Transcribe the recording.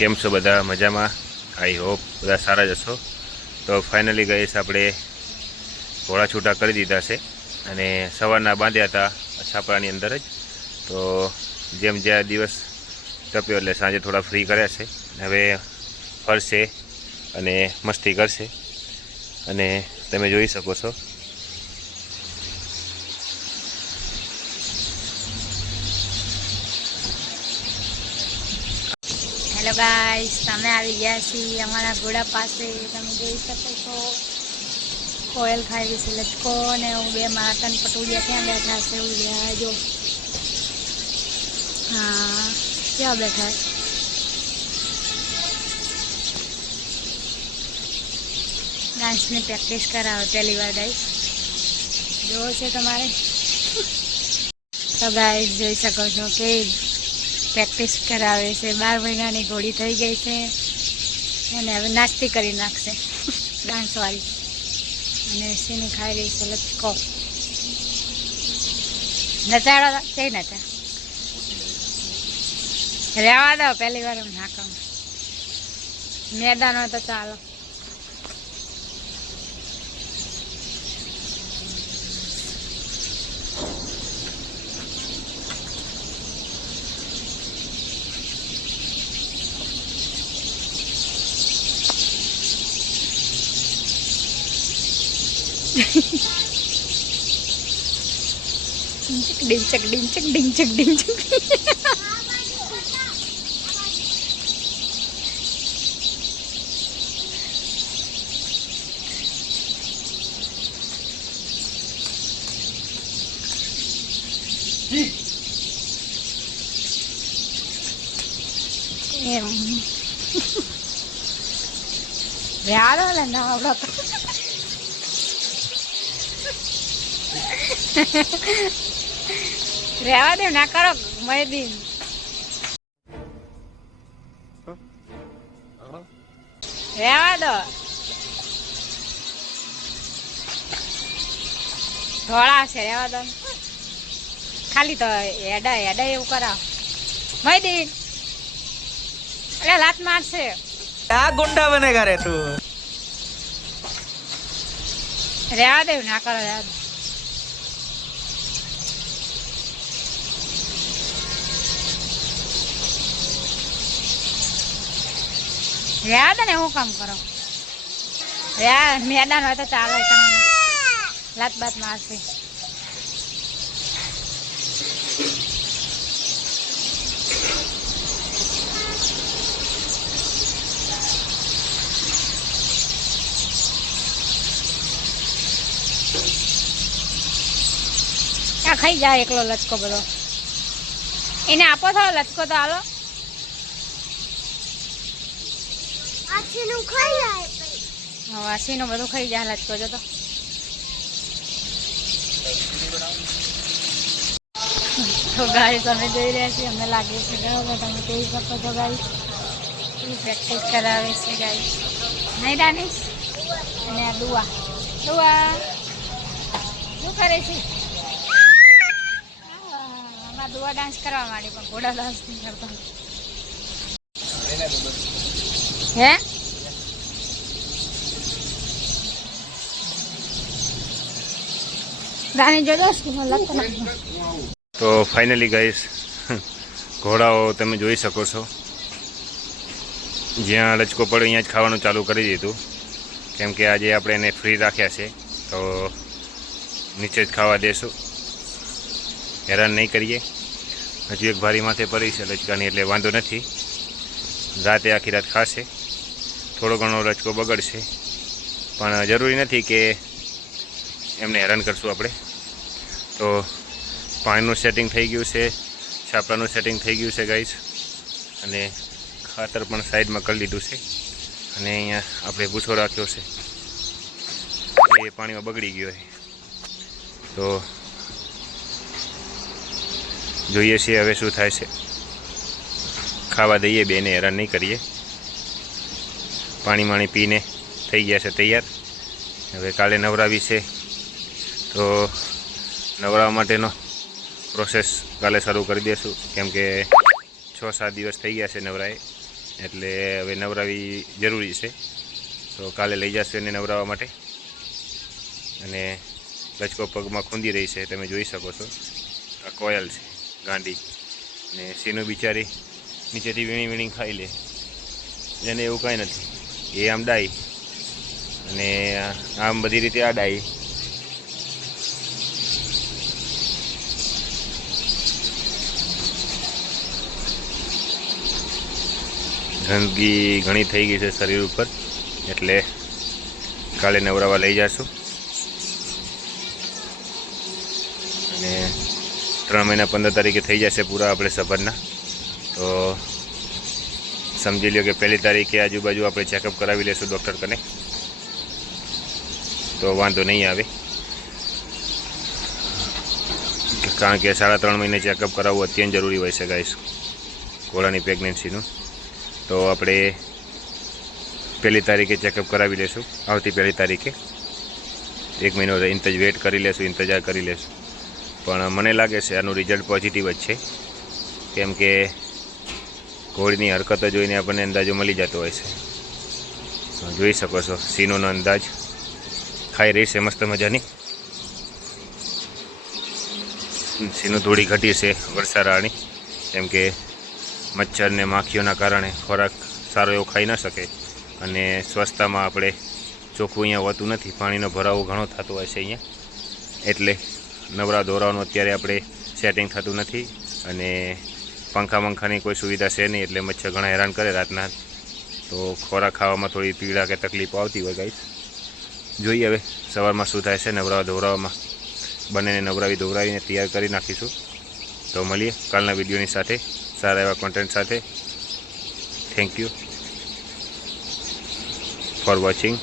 કેમ છો બધા? મજામાં? આઈ હોપ બધા સારા જ હશો. તો ફાઇનલી ગઈશ આપણે ઘોડા છૂટા કરી દીધા છે અને સવારના બાંધ્યા હતા છાપરાની અંદર જ. તો જેમ જ્યાં દિવસ ટપ્યો એટલે સાંજે થોડા ફ્રી કર્યા છે. હવે ફરશે અને મસ્તી કરશે અને તમે જોઈ શકો છો. હેલો ગાઈસ, તમે આવી ગયા છીએ અમારા ઘોડા પાસે. તમે જોઈ શકો છો કોયલ ખાઈ છે લચકો ને હું બે મારા તન પટોડિયા ક્યાં બેઠા છે એવું રહ્યા જો. હા, ક્યાં બેઠા ડાન્સની પ્રેક્ટિસ કરાવો પહેલી વાર ગાઈસ. જોવો છે તમારે તો ગાઈસ જોઈ શકો છો કે પ્રેક્ટિસ કરાવે છે. 12 મહિનાની ઘોડી થઈ ગઈ છે અને હવે નાસ્તી કરી નાખશે ડાન્સવાળી. અને સીની ખાઈ રહી છે લચકો. નચાડો કઈ નચા રહેવા દો, પહેલી વાર એમ નાખો. મેદાન હોય તો ચાલો. ડિંચક ડિંચક ડિંચક ડિંચક. એમ વ્યારો ને ના રહેવા દે, ના કરો મયદીન. રહેવા દો, ધોળા છે રહેવા દો. ખાલી તો હેડા હેડા એવું કરાવ મયદીન. અરે લાત મારશે. क्या गुंडा बनेगा रे तू? રહેવા દે, ના કરો રહેવા દો. રહ્યા દે ને, હું કામ કરો. મેદાન હોય તો ચાલે, લાત બાત મારશે. ખાઈ જાય એકલો લચકો બધો. એને આપો થોડો લચકો તો હાલો. વાસીનું બધું ખાઈ જાય લચકો જો. તો ગાઈસ અમે જોઈ રહ્યા છીએ, અમને લાગે છે બરાબર. તમે જોઈ શકો છો ગાઈસ, પ્રેક્ટિસ કરાવે છે ગાઈસ. નહીં દાનીશ? અને આ દુઆ દુઆ શું કરે છે? આમાં દુઆ ડાન્સ કરવા માંડી પણ ઘોડા ડાન્સ નહીં કરતો. હે ગાની જોડો તો ફાઇનલી ગાઈસ ઘોડાઓ તમે જોઈ શકો છો. જ્યાં લચકો પડ્યો અહીંયા જ ખાવાનું ચાલુ કરી દીધું, કેમ કે આજે આપણે એને ફ્રી રાખ્યા છે તો નીચે જ ખાવા દેશું, હેરાન નહીં કરીએ. હજુ એક ભારી માથે પડી છે લચકાની એટલે વાંધો નથી. રાતે આખી રાત ખાશે. થોડો ઘણો લચકો બગડશે પણ જરૂરી નથી કે એમને હેરાન કરશું આપણે. તો પાણીનું સેટિંગ થઈ ગયું છે, છાપરાનું સેટિંગ થઈ ગયું છે ગાઈસ, અને ખાતર પણ સાઈડમાં કરી લીધું છે. અને અહીંયા આપણે ભૂસો રાખ્યો છે, એ પાણીમાં બગડી ગયો છે. તો જોઈએ છીએ હવે શું થાય છે. ખાવા દઈએ, બેને હેરાન નહીં કરીએ. પાણી પીને થઈ ગયા છે તૈયાર. હવે કાલે નવરાવી છે તો નવરાવા માટેનો પ્રોસેસ કાલે શરૂ કરી દઈશું, કેમ કે 6-7 દિવસ થઈ ગયા છે નવરાએ, એટલે હવે નવરાવી જરૂરી છે. તો કાલે લઈ જશે એને નવરાવવા માટે. અને લચકો પગમાં ખૂંદી રહી છે, તમે જોઈ શકો છો. આ કોયલ છે ગાંડી, ને સીનું બિચારી નીચેથી વીણી વીણી ખાઈ લે, એને એવું કાંઈ નથી. એ આમ ડાઈ અને આમ બધી રીતે આ ડાઈ. ગંદકી ઘણી થઈ ગઈ છે શરીર ઉપર, એટલે કાલે નવરાવા લઈ જશું. અને 3 મહિના 15 તારીખે થઈ જશે પૂરા આપણે સભરના. તો સમજી લો કે 1 તારીખે આજુબાજુ આપણે ચેકઅપ કરાવી લઈશું ડૉક્ટર કને, તો વાંધો નહીં આવે. કારણ કે 3.5 મહિને ચેકઅપ કરાવવું અત્યંત જરૂરી હોય છે ગાઈસ, ઘોડાની પ્રેગ્નન્સીનું. તો આપણે 1 તારીખે ચેકઅપ કરાવી લઈશું, આવતી 1 તારીખે. 1 મહિનો વેઇટ કરી લેશું, ઇંતજાર કરી લેશું. પણ મને લાગે છે આનું રિઝલ્ટ પોઝિટિવ જ છે, કેમ કે ઘોડીની હરકતો જોઈને આપણને અંદાજો મળી જતો હોય છે. જોઈ શકો છો સીનોનો અંદાજ. ખાઈ રહી છે મસ્ત મજાની. સીનું થોડી ઘટી છે વરસારાની, કેમ કે મચ્છર ને માખીઓના કારણે ખોરાક સારો એવો ખાઈ ન શકે. અને સ્વચ્છતામાં આપણે ચોખ્ખું અહીંયા હોતું નથી, પાણીનો ભરાવો ઘણો થતો હોય છે અહીંયા, એટલે નવરા દોરાવાનું અત્યારે આપણે સેટિંગ થતું નથી. અને પંખા મંખાની કોઈ સુવિધા છે નહીં, એટલે મચ્છર ઘણા હેરાન કરે રાતના. તો ખોરાક ખાવામાં થોડી પીડા કે તકલીફો આવતી હોય ગાઈસ. જોઈએ હવે સવારમાં શું થાય છે. નવરાવા ધોરાવામાં બંનેને નવરાવી ધોરાવીને તૈયાર કરી નાખીશું. તો મળીએ કાલના વિડીયોની સાથે, સારા એવા કોન્ટેન્ટ સાથે. Thank you for watching.